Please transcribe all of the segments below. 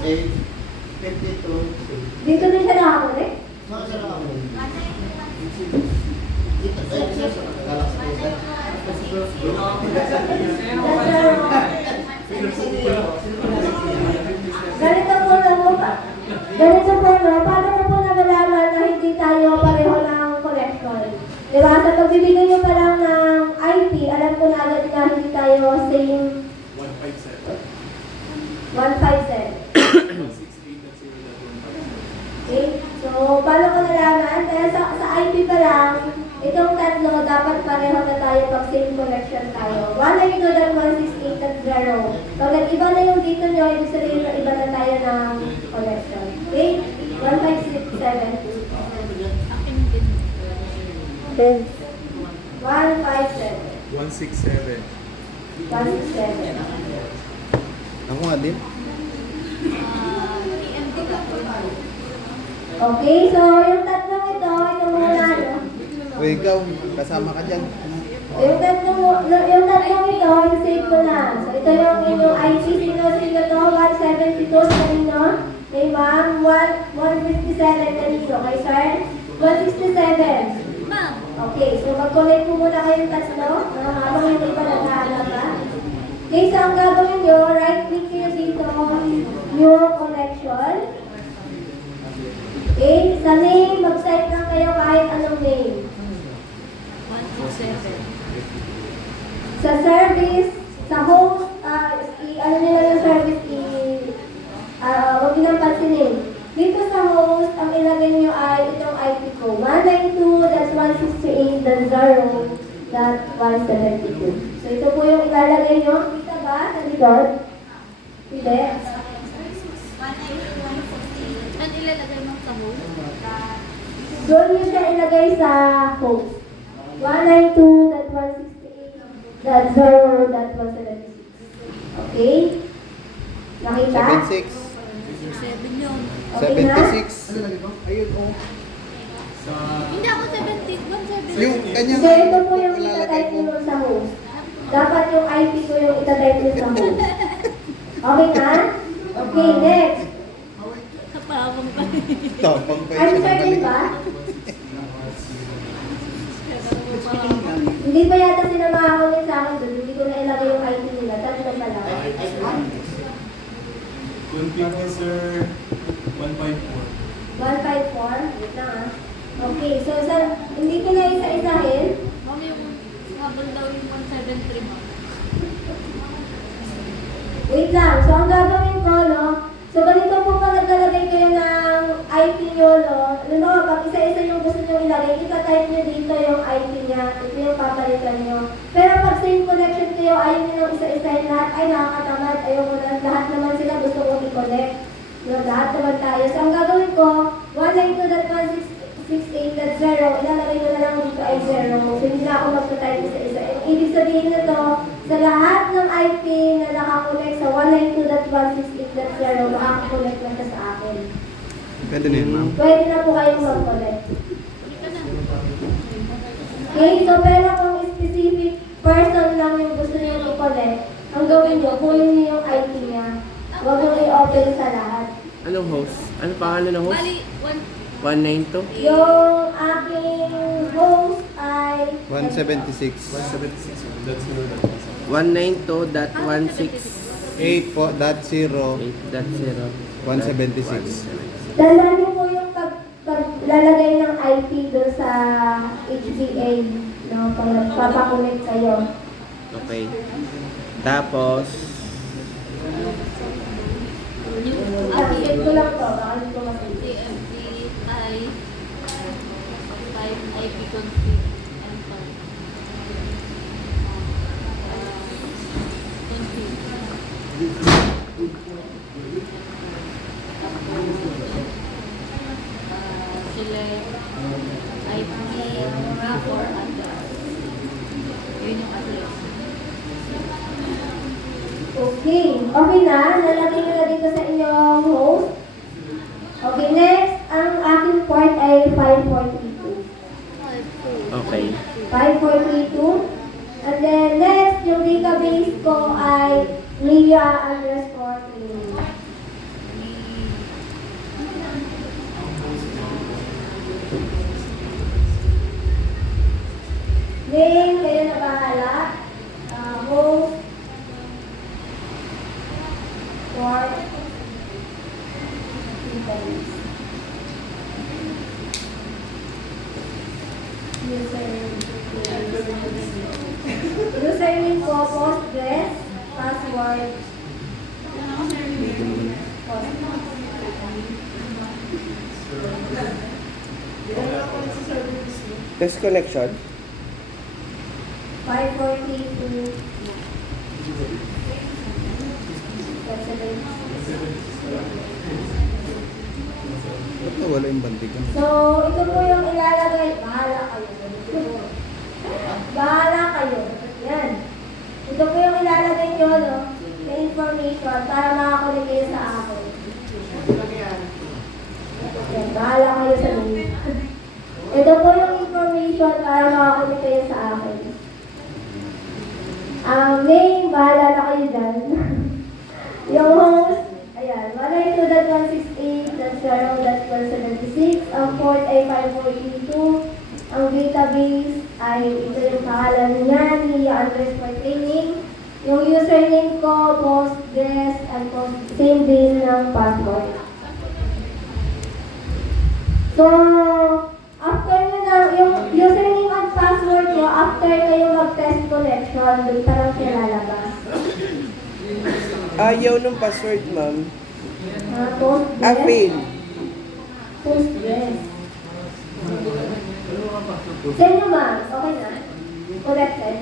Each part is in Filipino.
8, 52, Dito din siya nakakulit? saan siya nakakulit? Dito, ay, sir, sa Galaxy Sir. Ganito po na po ba? Ganito po na, paano ko po nagalaman na hindi tayo pareho ng collection? Diba, sa pagbibigay nyo pa lang ng IP, alam ko na agad na hindi tayo same 157. 157. Okay, so paano ko nalaman? Kaya sa IP pa lang, itong tatlo, dapat pareho na tayo pag same collection tayo. 192.168.0. Pag nag-iba na yung dito nyo, ibig sabihin na iba na tayo ng collection. Okay? 1567. 157. 167. 167. Ako nga din. Okay, so yung tatlong ito muna, no? O ikaw, kasama ka dyan. Yung tatlong ito, yung save ko na. So ito yung inyong IT, sino to? 172 kanino? Kay ma'am, 157 kanino? Kay sir? 167. Ma'am. Okay, so mag-connect po muna kayong tatlo. Habang yung iba nag-aalala pa. Okay, so ang gagawin nyo, right-click kayo dito, new connection. Okay, sa name, mag-type lang kayo kahit anong name. 127. Sa service, sa host, ano nila yung service, huwag nyo nang pansinin. Dito sa host, ang ilagay nyo ay itong IP ko, 192.168.0.172. So ito po yung ilalagay nyo. Kita ba sa likod? Hindi. Ano ilalagay mo sa home? Doon nyo siya ilagay sa host. 192.168.0.176. Okay? Nakita? 76. 7 yun. Okay na? 76. Ayun, oh. Hindi ako 70. 170. Yung kanya So ito po yung itatype nyo sa host. Dapat yung IP ko yung itatype nyo sa host. Okay na? Okay, next. Kapawang pa. Tapang pa Are you siya ng certain balik. ba? Hindi pa yata sila makakulit sa akin doon. Hindi ko na ilagay yung IP nila. Tatlo pa lang. 150, sir. 154. 154. Wait lang ah. Okay, so hindi ko na isa-isahin. Ma'am, yung habol daw yung 173, ma'am. Wait lang. So ang gagawin ko, no? So ganito po pag naglalagay kayo ng IP nyo, no? Ano, pag isa-isa yung gusto nyo ilagay, ita-type nyo dito yung IP niya. Ito yung papalitan nyo. Pero pag same connection kayo, ayaw nyo nang isa-isahin lahat, ay nakakatamad, ayaw ko na, lahat naman sila gusto kong i-connect. No, lahat naman tayo. So ang gagawin ko, 192.168.0, ilalagay nyo na lang dito ay 0. So hindi na ako magta-type isa-isa. Ibig sabihin na to, sa lahat ng IP na nakakonect sa 192.168.0, makakonect na siya sa akin. Pwede na yun, ma'am. Pwede na po kayong mag-connect. Okay, so pero kung specific person lang yung gusto niyo i-connect, ang gawin nyo, kunin niyo yung IP niya. Huwag nyo i-open sa lahat. Anong host? Ano pangalan ng host? Bali, 192? Yung aking host ay 176. 176. That's the number. 192.168.0 8.0. 176. Tandaan niyo po yung paglalagay ng IP doon sa HBA, no? Pag nagpapakulit kayo. Okay. Tapos, Update ko lang to, baka hindi ko masisi. TFTI, type IP config, enter. Config. Select IP for address. Yun yung address. Okay. Okay na. Nalagay nyo na dito sa inyong host. Okay, next. Ang aking port ay 5432. okay. 5432. And then next, yung database ko ay media_training. password. Username po, Postgres, password. Test connection. 542. Ba't nawala yung bandigan? So, ito po yung ilalagay. Bahala kayo. Bahala kayo. Yan. Ito po yung ilalagay nyo, no? Na information para makakulit kayo sa akin. Yan. Bahala kayo sa link. Ito po yung information para makakulit kayo sa akin. Name, bahala na kayo dyan. Yung host, ayan, 192.168.0.176. Ang port ay 5482. Ang database ay ito yung pangalan niya, Nia_training. Yung username ko, Postgres, and same din ng password. So, after nyo na, yung username at password nyo, after kayo mag-test connection, doon parang siya lalabas. Ayaw ng password, ma'am. Postgres. Fail. Postgres. Sa inyo ba? Okay na? Connected?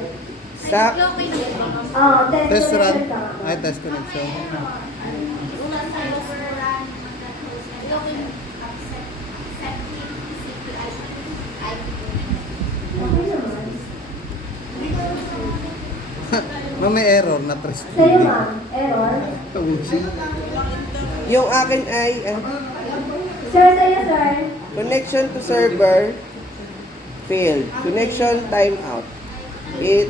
Sa Okay din. Oo, test Test run. connection ka. Ay, test connection. Okay naman. Ma'am, may error na press. Sa'yo ma'am, error. yung akin ay Sir, sa'yo sir. connection to server failed. Connection timeout. It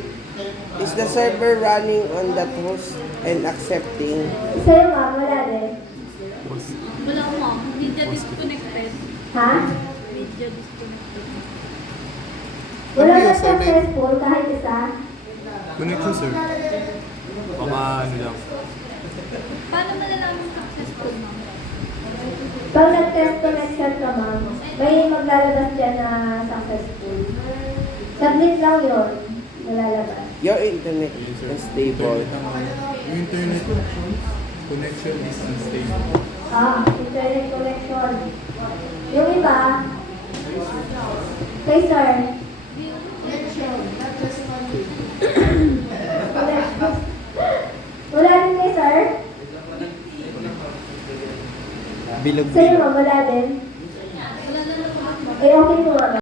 is the server running on that host and accepting. Sa'yo ma'am, wala din. Wala ko ma'am. Media disconnected. Ha? Media disconnected. Wala Ano na yung surname? successful kahit isa. Connection, sir. Baka ano lang. Paano malalaman successful ma'am? Pag nag-test connection ka ma'am, may maglalabas dyan na successful. Submit lang yun. Malalabas. Your internet is unstable. Yung internet connection is unstable. Internet connection. Yung iba, kay sir. Wala din kay sir? Bilog-bilog. Sa'yo ma'am, wala din? Eh, okay po ma'am.